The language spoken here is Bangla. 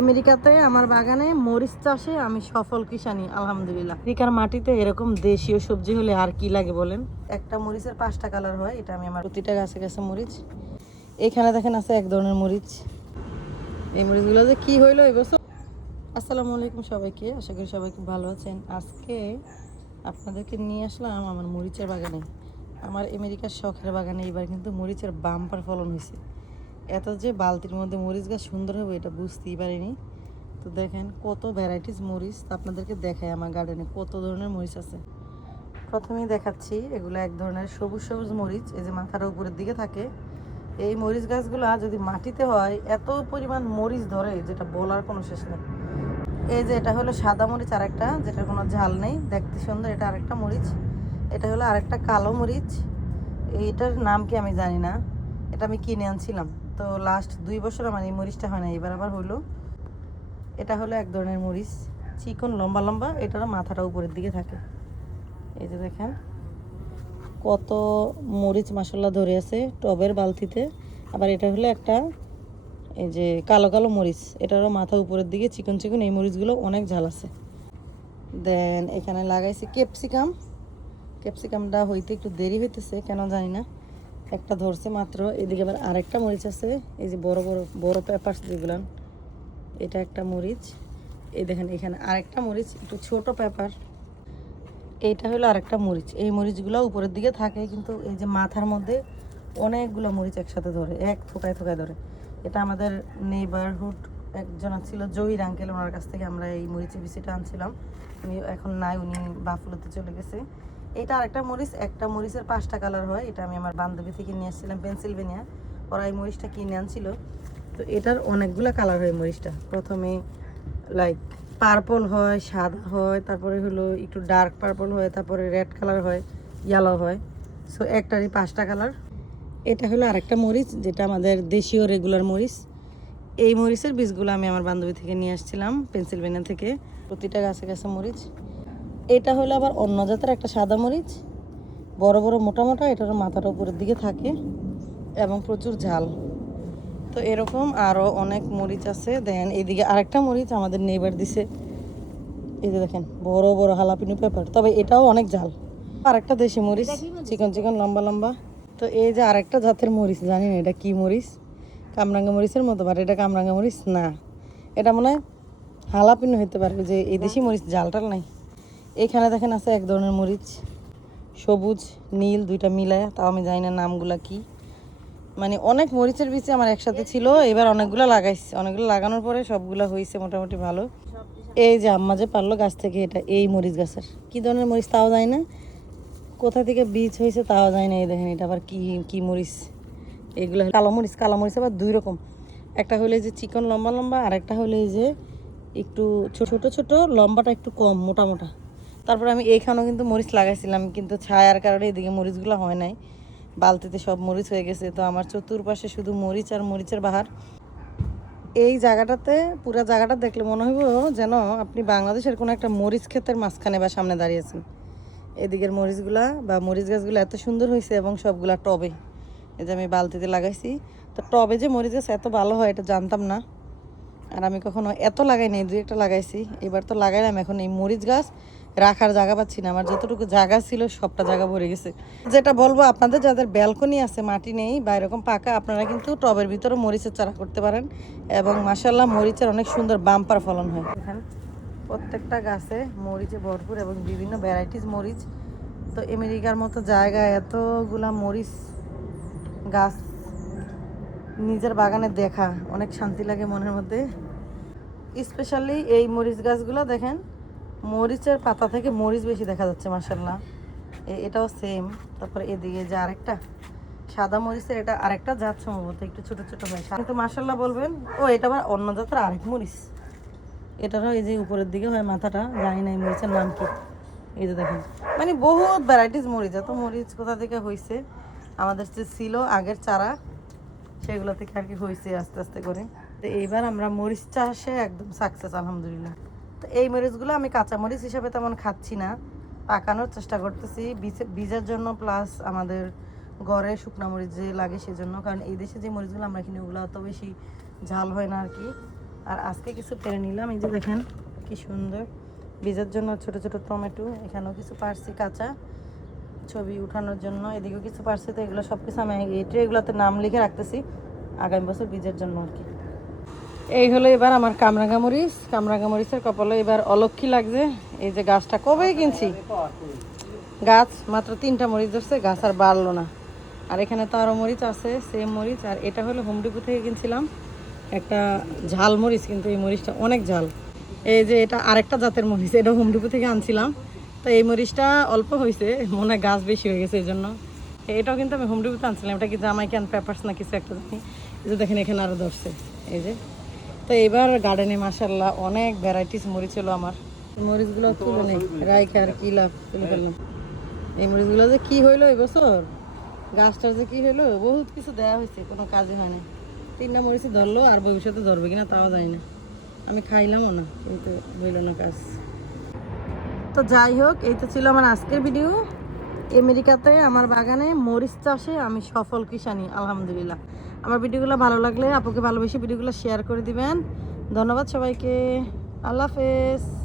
আমেরিকাতে আমার বাগানে মরিচ চাষে আমি সফল কৃষানি আলহামদুলিল্লাহ। আমেরিকার মাটিতে এরকম দেশীয় সবজি হলে আর কি লাগে বলেন। একটা মরিচের 5টা কালার হয়, এটা আমি আমার প্রতিটা গাছে গাছে মরিচ। এখানে দেখেন আছে এক ধরনের মরিচ। এই মরিচগুলো যে কি হইলো এবছর। আসসালামু আলাইকুম সবাইকে, আশা করি সবাই খুব ভালো আছেন। আজকে আপনাদেরকে নিয়ে আসলাম আমার মরিচের বাগানে, আমার আমেরিকার শখের বাগানে। এবার কিন্তু মরিচের বাম্পার ফলন হয়েছে। এত যে বালতির মধ্যে মরিচ গাছ সুন্দর হবে এটা বুঝতেই পারিনি। তো দেখেন কত ভ্যারাইটিস মরিচ, আপনাদেরকে দেখায় আমার গার্ডেনে কত ধরনের মরিচ আছে। প্রথমেই দেখাচ্ছি, এগুলো এক ধরনের সবুজ সবুজ মরিচ, এই যে মাথার উপরের দিকে থাকে। এই মরিচ গাছগুলো যদি মাটিতে হয় এত পরিমাণ মরিচ ধরে যেটা বলার কোনো শেষ নেই। এই যে এটা হলো সাদা মরিচ, আরেকটা যেটার কোনো ঝাল নেই, দেখতে সুন্দর, এটা আরেকটা মরিচ। এটা হলো আরেকটা কালো মরিচ, এইটার নাম কি আমি জানি না, এটা আমি কিনে আনছিলাম। তো লাস্ট 2 বছর আমার এই মরিচটা হয় না, এবার আবার হলো। এটা হলো এক ধরনের মরিচ, চিকন লম্বা লম্বা, এটার মাথাটা উপরের দিকে থাকে। এই যে দেখেন কত মরিচ মাসাল্লাহ ধরে আছে টবের বালতিতে। আবার এটা হলো একটা, এই যে কালো কালো মরিচ, এটারও মাথা উপরের দিকে চিকন চিকন। এই মরিচগুলো অনেক ঝাল আছে। দেন এখানে লাগাইছি ক্যাপসিকাম। ক্যাপসিকামটা হইতে একটু দেরি হইতেছে কেন জানি না, একটা ধরছে মাত্র। এদিকে আবার আরেকটা মরিচ আছে, এই যে বড় বড় বড় পেপার যেগুলো, এটা একটা মরিচ। এই দেখেন এখানে আরেকটা মরিচ, একটু ছোট পেপার। এইটা হলো আরেকটা মরিচ। এই মরিচগুলো উপরের দিকে থাকে, কিন্তু এই যে মাথার মধ্যে অনেকগুলো মরিচ একসাথে ধরে, এক থোকায় থোকায় ধরে। এটা আমাদের নেইবারহুড একজন ছিল জহির আঙ্কেল, ওনার কাছ থেকে আমরা এই মরিচের বিচিটা আনছিলাম। উনি এখন নাই, উনি বাফলোতে চলে গেছে। এটা আরেকটা মরিচ, একটা মরিচের 5টা কালার হয়। এটা আমি আমার বান্ধবী থেকে নিয়ে আসছিলাম পেনসিলভেনিয়া, ওরা এই মরিচটা কিনে আনছিল। তো এটার অনেকগুলো কালার হয় মরিচটা। প্রথমে লাইক পার্পল হয়, সাদা হয়, তারপরে হলো একটু ডার্ক পার্পল হয়, তারপরে রেড কালার হয়, ইয়েলো হয়। সো একটারই 5টা কালার। এটা হলো আরেকটা মরিচ, যেটা আমাদের দেশীয় রেগুলার মরিচ। এই মরিচের বীজগুলো আমি আমার বান্ধবী থেকে নিয়ে আসছিলাম পেনসিলভেনিয়া থেকে। প্রতিটা গাছে গাছে মরিচ। এটা হলো আবার অন্য জাতের একটা সাদা মরিচ, বড় বড় মোটা মোটা, এটার মাথাটা উপরের দিকে থাকে এবং প্রচুর ঝাল। তো এরকম আরও অনেক মরিচ আছে। দেন এইদিকে আরেকটা মরিচ আমাদের নেইবার দিছে, এই যে দেখেন বড় বড় হালাপিনো পেপার, তবে এটাও অনেক ঝাল। আরেকটা দেশি মরিচ, চিকন চিকন লম্বা লম্বা। তো এই যে আরেকটা জাতের মরিচ, জানি না এটা কি মরিচ, কামরাঙ্গা মরিচের মতো, বাট এটা কামরাঙ্গা মরিচ না, এটা মনে হয় হালাপিনো হতে পারবে, যে এই দেশি মরিচ জালটাল নাই। এখানে দেখেন আছে এক ধরনের মরিচ, সবুজ নীল দুইটা মিলায়, তাও আমি জানি না নামগুলা কি। মানে অনেক মরিচের বীজ আমার একসাথে ছিল, এবার অনেকগুলো লাগাইছি। অনেকগুলো লাগানোর পরে সবগুলো হয়েছে মোটামুটি ভালো। এই যে আম্মা যে পারলো গাছ থেকে, এটা এই মরিচ গাছের কি ধরনের মরিচ তাও যায় না, কোথা থেকে বীজ হয়েছে তাও যায় না। এই দেখেন এটা আবার কি কি মরিচ, এগুলো কালো মরিচ। কালো মরিচ আবার 2 রকম, একটা হলে যে চিকন লম্বা লম্বা, আর একটা হলে যে একটু ছোট ছোট, লম্বাটা একটু কম, মোটা মোটা। তারপরে আমি এইখানেও কিন্তু মরিচ লাগাইছিলাম, কিন্তু ছায়ার কারণে এদিকে মরিচগুলো হয় নাই, বালতিতে সব মরিচ হয়ে গেছে। তো আমার চতুর্পাশে শুধু মরিচ আর মরিচের বাহার। এই জায়গাটাতে, পুরো জায়গাটা দেখলে মনে হইব যেন আপনি বাংলাদেশের কোনো একটা মরিচ ক্ষেতের মাঝখানে বা সামনে দাঁড়িয়েছেন। এদিকের মরিচগুলা বা মরিচ গাছগুলো এত সুন্দর হয়েছে, এবং সবগুলা টবে। এই যে আমি বালতিতে লাগাইছি। তো টবে যে মরিচ গাছ এত ভালো হয় এটা জানতাম না, আর আমি কখনো এত লাগাই নাই, 2-1টা লাগাইছি। এবার তো লাগাইলাম, এখন এই মরিচ গাছ রাখার জায়গা পাচ্ছি না। আমার যতটুকু জায়গা ছিল সবটা জায়গা ভরে গেছে। যেটা বলবো আপনাদের, যাদের ব্যালকনি আছে, মাটি নেই বা এরকম পাকা, আপনারা কিন্তু টবের ভিতরে মরিচের চারা করতে পারেন, এবং মাশাআল্লাহ মরিচের অনেক সুন্দর বাম্পার ফলন হয়। এখানে প্রত্যেকটা গাছে মরিচে ভরপুর, এবং বিভিন্ন ভ্যারাইটিস মরিচ। তো আমেরিকার মতো জায়গায় এতগুলা মরিচ গাছ নিজের বাগানে দেখা অনেক শান্তি লাগে মনের মধ্যে। স্পেশালি এই মরিচ গাছগুলো দেখেন, মরিচের পাতা থেকে মরিচ বেশি দেখা যাচ্ছে মাশাআল্লাহ। এটাও সেম। তারপরে এদিকে যে আরেকটা সাদা মরিচের, এটা আরেকটা জাত সম্ভবত, একটু ছোট ছোট হয়, কিন্তু মাশাআল্লাহ বলবেন। ও এটা আবার অন্য জাতের আরেক মরিচ, এটারও এই যে উপরের দিকে হয় মাথাটা, জানি না এই মরিচের নাম কি। এই যে দেখেন, মানে বহুত ভ্যারাইটিস মরিচ। এত মরিচ কোথা থেকে হয়েছে, আমাদের যে ছিল আগের চারা সেগুলো থেকে আর কি হয়েছে আস্তে আস্তে করে। তো এইবার আমরা মরিচ চাষে একদম সাকসেস আলহামদুলিল্লাহ। তো এই মরিচগুলো আমি কাঁচা মরিচ হিসাবে তেমন খাচ্ছি না, পাকানোর চেষ্টা করতেছি বীজের জন্য, প্লাস আমাদের ঘরে শুকনা মরিচ যে লাগে সেজন্য। কারণ এই দেশে যে মরিচগুলো আমরা কিনি ওগুলো অত বেশি ঝাল হয় না আর কি। আর আজকে কিছু পেরে নিলাম, এই যে দেখেন কি সুন্দর বীজের জন্য ছোট ছোট টমেটো, এখানেও কিছু পারছি কাঁচা ছবি উঠানোর জন্য, এদিকেও কিছু পারছি। তো এগুলো সব কিছু আমি এই ট্রেগুলোতে নাম লিখে রাখতেছি আগামী বছর বীজের জন্য আর কি। এই হলো এবার আমার কামরাঙ্গা মরিচ। কামরাঙ্গা মরিচের কপালে এবার অলক্ষী লাগছে। এই যে গাছটা কবে কিনছি, গাছ মাত্র 3টা মরিচ ধরছে, গাছ আর বাড়লো না। আর এখানে তো আরও মরিচ আছে, সেম মরিচ। আর এটা হলো হোম ডিপো থেকে কিনছিলাম একটা ঝাল মরিচ, কিন্তু এই মরিচটা অনেক ঝাল। এই যে এটা আরেকটা জাতের মরিচ, এটা হোম ডিপো থেকে আনছিলাম। তো এই মরিচটা অল্প হয়েছে, মনে হয় গাছ বেশি হয়ে গেছে এই জন্য। এটাও কিন্তু আমি হোম ডিপোতে আনছিলাম, এটা কি জামাইকান পেপারস না কিছু একটা জানি। এই যে দেখেন এখানে আরও ধরছে এই যে। তো এবার গার্ডেনে মাশাআল্লাহ অনেক ভ্যারাইটিস মরিচ হলো আমার। মরিচগুলো তুলে নেই, রাইখে আর কি লাভ, তুলে ফেললাম। এই মরিচগুলো যে কি হইলো এবছর, গাছটার যে কি হইলো, বহুত কিছু দেওয়া হয়েছে, কোনো কাজে হয় না। 3টা মরিচ ধরলো, আর ভবিষ্যতে ধরবে কিনা তাও যায় না। আমি খাইলামও না, কিন্তু হইল না কাজ। তো যাই হোক, এই তো ছিল আমার আজকের ভিডিও। আমেরিকাতে আমার বাগানে মরিচ চাষে আমি সফল কৃষানি আলহামদুলিল্লাহ। আমার ভিডিওগুলো ভালো লাগলে আপুকে ভালোবেসে ভিডিওগুলো শেয়ার করে দিবেন। ধন্যবাদ সবাইকে, আল্লাহ হাফেজ।